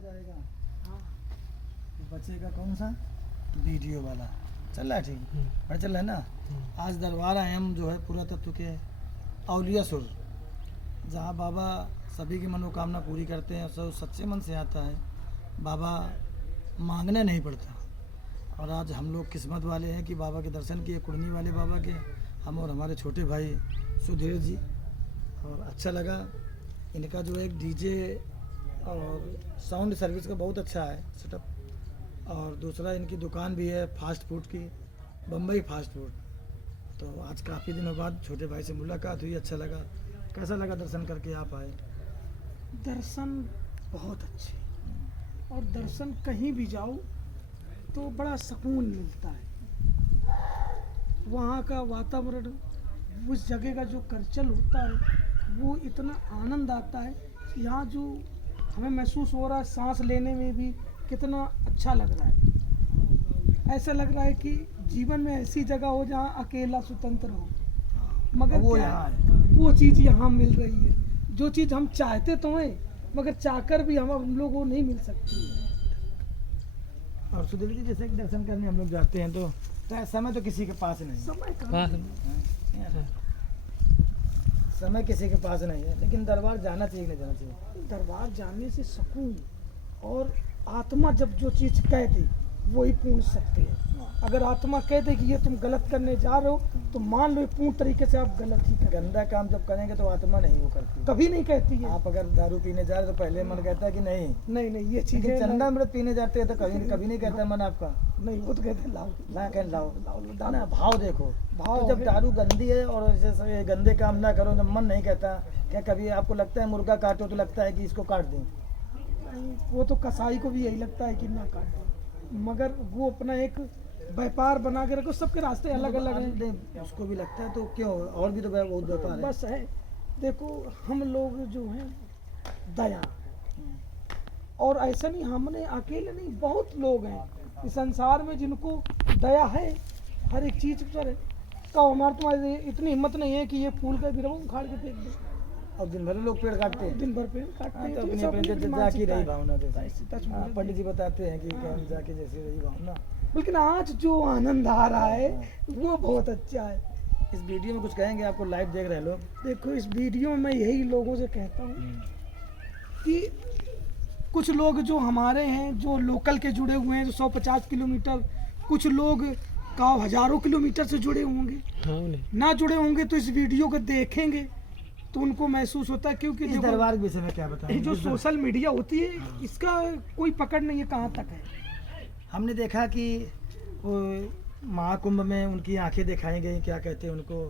जाएगा। हाँ बच्चे का कौन सा वीडियो वाला चल रहा है? ठीक है चल रहा है ना। आज दरबार आए हम जो है पुरातत्व के औलिया सुर, जहाँ बाबा सभी की मनोकामना पूरी करते हैं। सब सच्चे मन से आता है, बाबा मांगने नहीं पड़ता। और आज हम लोग किस्मत वाले हैं कि बाबा के दर्शन किए, कुड़नी वाले बाबा के, हम और हमारे छोटे भाई सुधीर जी। और अच्छा लगा इनका जो एक डीजे और साउंड सर्विस का बहुत अच्छा है सेटअप। और दूसरा इनकी दुकान भी है फास्ट फूड की, बम्बई फास्ट फूड। तो आज काफ़ी दिनों बाद छोटे भाई से मुलाकात हुई, अच्छा लगा। कैसा लगा दर्शन करके आप आए? दर्शन बहुत अच्छे, और दर्शन कहीं भी जाओ तो बड़ा सुकून मिलता है। वहाँ का वातावरण, उस जगह का जो कल्चर होता है, वो इतना आनंद आता है। यहाँ जो हमें महसूस हो रहा है सांस लेने में भी कितना अच्छा लग रहा है। ऐसा लग रहा है कि जीवन में ऐसी जगह हो जहाँ अकेला स्वतंत्र हो, मगर वो क्या यहाँ है। वो चीज़ यहाँ मिल रही है। जो चीज़ हम चाहते तो हैं, मगर चाहकर भी हम लोग वो नहीं मिल सकती है। और सुधीर जी जैसे कि दर्शन करने हम लोग जाते हैं तो समय तो किसी के पास नहीं है। समय कहाँ है? समय किसी के पास नहीं है, लेकिन दरबार जाना चाहिए कि नहीं जाना चाहिए? दरबार जाने से सुकून और आत्मा जब जो चीज़ कह दे वही पूर्ण सकते हैं। अगर आत्मा कह दे कि ये तुम गलत करने जा रहे हो, तो मान लो पूर्ण तरीके से आप गलत ही कर। गंदा काम जब करेंगे तो आत्मा नहीं वो करती। कभी नहीं कहती है। आप अगर दारू पीने जा रहे हो तो पहले मन कहता है कि नहीं, नहीं ये लेकिन चीज़ें चंदा अमृत पीने जाते हैं तो कभी नहीं कहता मन आपका नहीं, वो तो कहते लाओ ना कह लाओ लाओ ना। भाव देखो, भाव तो जब दारू गंदी है और जैसे गंदे काम ना करो जब मन नहीं कहता। क्या कभी आपको लगता है मुर्गा काटो तो लगता है कि इसको काट दें? वो तो कसाई को भी यही लगता है कि ना काटो, मगर वो अपना एक व्यापार बना के रखो। सबके रास्ते अलग अलग हैं। उसको भी लगता है तो क्यों, और भी तो बहुत व्यापार है। बस है, देखो हम लोग जो हैं दया, और ऐसा नहीं हमने अकेले नहीं, बहुत लोग हैं इस संसार में जिनको दया है हर एक चीज पर। का हमारे तुम्हारे इतनी हिम्मत नहीं है कि ये फूल का गिरा उखाड़ के फेंक दे। और दिन भर लोग पेड़ काटते हैं, दिन भर पेड़ काटते हैं। तो तो अपनी सब अपनी अपनी जाकी रही मानसिकता भावना है। जैसे पंडित जी बताते हैं कि कहीं जाके जैसी रही भावना। लेकिन आज जो आनंद आ रहा है वो बहुत अच्छा है। इस वीडियो में कुछ कहेंगे? आपको लाइव देख रहे हैं लोग। देखो इस वीडियो में मैं यही लोगों से कहता हूँ कि कुछ लोग जो हमारे हैं, जो लोकल के जुड़े हुए हैं, जो 150 किलोमीटर, कुछ लोग का हजारों किलोमीटर से जुड़े होंगे, ना जुड़े होंगे तो इस वीडियो को देखेंगे तो उनको महसूस होता है। क्योंकि इस दरबार के विषय में क्या बताएं? जो सोशल मीडिया होती है इसका कोई पकड़ नहीं है कहाँ तक है। हमने देखा कि वो महाकुंभ में उनकी आंखें दिखाई गई, क्या कहते हैं उनको,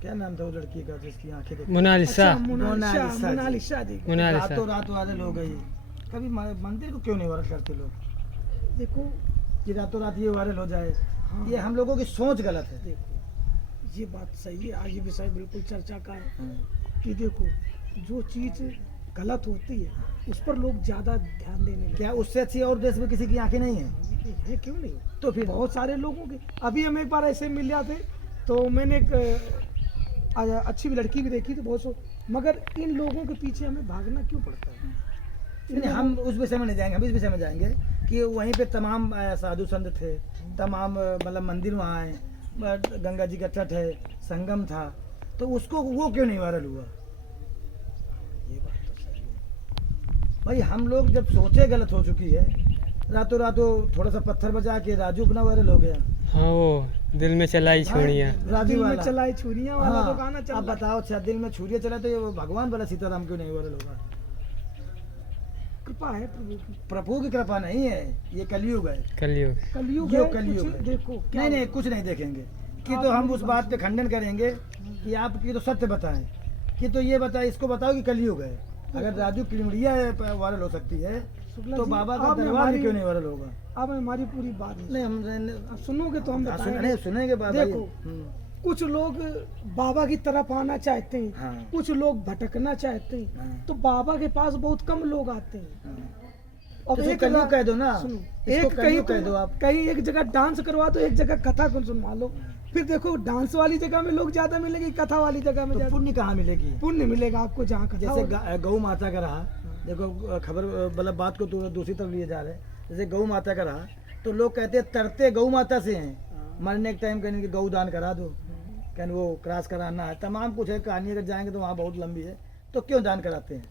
क्या नाम था वो लड़की का जिसकी आंखें दिखाई? मोनालिसा। अच्छा, मोनालिसा जी। रातों रात वायरल हो गई। कभी मंदिर को क्यों नहीं वायरल करते लोग? देखो कि रातों रात ये वायरल हो जाए, हाँ, ये हम लोगों की सोच गलत है। देखो ये बात सही है। आज ये विषय बिल्कुल चर्चा का है कि देखो जो चीज़ गलत होती है उस पर लोग ज़्यादा ध्यान देने लगे। क्या उससे अच्छी और देश में किसी की आंखें नहीं है? है क्यों नहीं? तो फिर बहुत सारे लोगों के। अभी हम एक बार ऐसे मिल जाते तो मैंने एक अच्छी लड़की भी देखी तो बहुत मगर इन लोगों के पीछे हमें भागना क्यों पड़ता है? नहीं, हम उस विषय में नहीं जाएंगे। हम इस विषय में जाएंगे कि वहीं पे तमाम साधु संत थे, तमाम मतलब मंदिर वहाँ है, गंगा जी का तट है, संगम था, तो उसको वो क्यों नहीं वायरल हुआ? ये बात तो सही है भाई। हम लोग जब सोचे गलत हो चुकी है, रातों रातों थोड़ा सा पत्थर बजा के राजू अपना वायरल हो गया। हाँ वो दिल में चलाई छुड़ियाँ। राजू दिल में वाला चलाई छुरियां वाला हाँ, तो गाना चल अब रहा है। बताओ, अच्छा दिल में छुरियां चला तो ये भगवान वाला सीताराम क्यों नहीं वायरल होगा? कृपा है प्रभु की। प्रभु की कृपा नहीं है, ये कलयुग है। कलयुग। कलयुग जो है, कलयुग कुछ है। देखो क्या नहीं नहीं कुछ नहीं देखेंगे कि तो हम उस बात पे खंडन करेंगे कि आप की तो सत्य बताएं, कि तो ये बताए, इसको बताओ कि कलयुग है। अगर राजू किलमुड़िया वायरल हो सकती है शुक्ला तो जी, बाबा का आपने दरबार भी हमारी- क्यों नहीं वायरल होगा? आप हमारी पूरी बात नहीं हम आप सुनोगे तो हम बताएंगे। सुनेंगे बाबा। देखो कुछ लोग बाबा की तरफ आना चाहते हैं, हाँ। कुछ लोग भटकना चाहते हैं, हाँ। तो बाबा के पास बहुत कम लोग आते हैं। अब एक कलयुग कह दो ना, सुनो, इसको एक कलयुग कह दो आप। कहीं एक जगह डांस करवा दो, एक जगह कथा को सुनवा लो, फिर देखो डांस वाली जगह में लोग ज्यादा मिलेंगे, कथा वाली जगह में तो ज्यादा पुण्य कहाँ मिलेगी? पुण्य मिलेगा आपको जहाँ कथा जैसे होगी। गौ माता का रहा, देखो खबर मतलब बात को तो दूसरी तरफ लिए जा रहे हैं। जैसे गौ माता का रहा तो लोग कहते हैं तरते गौ माता से हैं, मरने के टाइम कहेंगे गौ दान करा दो, कहने वो क्रॉस कराना है, तमाम कुछ है कहानी। अगर जाएंगे तो वहाँ बहुत लंबी है, तो क्यों दान कराते हैं?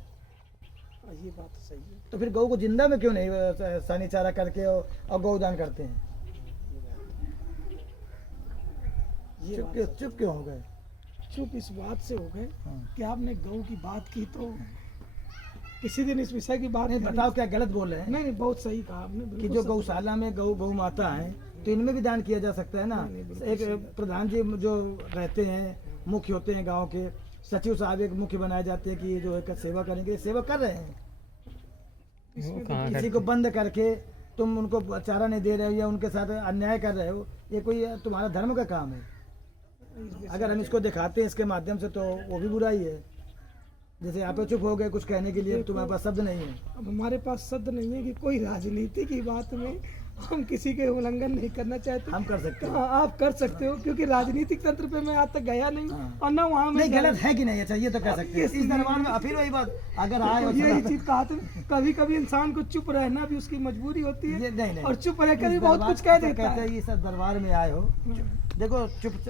ये बात तो सही है। तो फिर गौ को जिंदा में क्यों नहीं सानी चारा करके और गौ दान करते हैं? ये चुप बात क्यों सही चुप क्यों हो गए? है। चुप इस बात से हो गए हाँ। कि आपने गौ की बात की, तो किसी दिन इस विषय की बात नहीं करी। बताओ क्या गलत बोल रहे हैं? नहीं नहीं, बहुत सही कहा आपने, कि बिल्कुल जो सही। गौशाला में गौ माता है तो इनमें भी दान किया जा सकता है ना। नहीं, नहीं, बिल्कुल एक प्रधान जी जो रहते हैं, मुख्य होते हैं गांव के, सचिव साहब एक मुख्य बनाए जाते हैं कि ये जो है सेवा करेंगे, सेवा कर रहे हैं। वो कहाँ किसी करते को बंद करके तुम उनको चारा नहीं दे रहे हो या उनके साथ अन्याय कर रहे हो, ये कोई तुम्हारा धर्म का काम है। अगर हम इसको दिखाते हैं इसके माध्यम से तो वो भी बुराई है। जैसे आप चुप हो गए कुछ कहने के लिए, तुम्हारे पास शब्द नहीं है। अब हमारे पास शब्द नहीं है कि कोई राजनीति की बात में हम किसी के उल्लंघन नहीं करना चाहते। हम कर सकते हैं। हाँ, आप कर सकते हो, क्योंकि राजनीतिक तंत्र पे मैं आज तक गया नहीं, हाँ। और ना वहाँ नहीं मैं गलत है कि नहीं? अच्छा ये तो कह सकते हैं। इस दरबार में फिर वही बात, अगर आए और यही चीज कहा था, कभी कभी इंसान को चुप रहना भी उसकी मजबूरी होती ये है, नहीं नहीं और चुप रहकर भी इस बहुत दरबार- कुछ कह अच्छा, देता कहते है। हैं ये सब दरबार में आए हो, देखो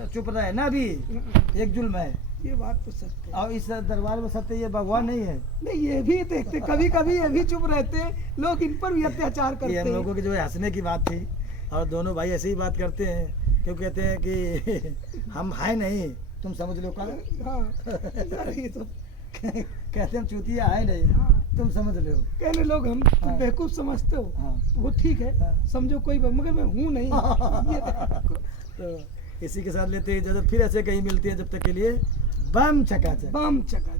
चुप रहना भी एक जुल्म है। ये बात तो सत्य है। और इस दरबार में सत्य ये भगवान नहीं है। नहीं, ये भी देखते, कभी कभी ये भी चुप रहते हैं, लोग इन पर भी अत्याचार ये करते हम हैं। लोगों की जो है हंसने की बात थी, और दोनों भाई ऐसे ही बात करते हैं, क्यों कहते हैं कि हम है नहीं, तुम समझ लो। कल हाँ, ये तो कहते हैं हम चूतिया है नहीं, हाँ, तुम समझ लो। कहने लोग हम हाँ। बेवकूफ समझते हो, हाँ। वो ठीक है, हाँ। समझो कोई मगर मैं हूँ नहीं। ये देखो, तो इसी के साथ लेते हैं इजाजत, फिर ऐसे कहीं मिलती है, जब तक के लिए बम चकाचक। बम चका।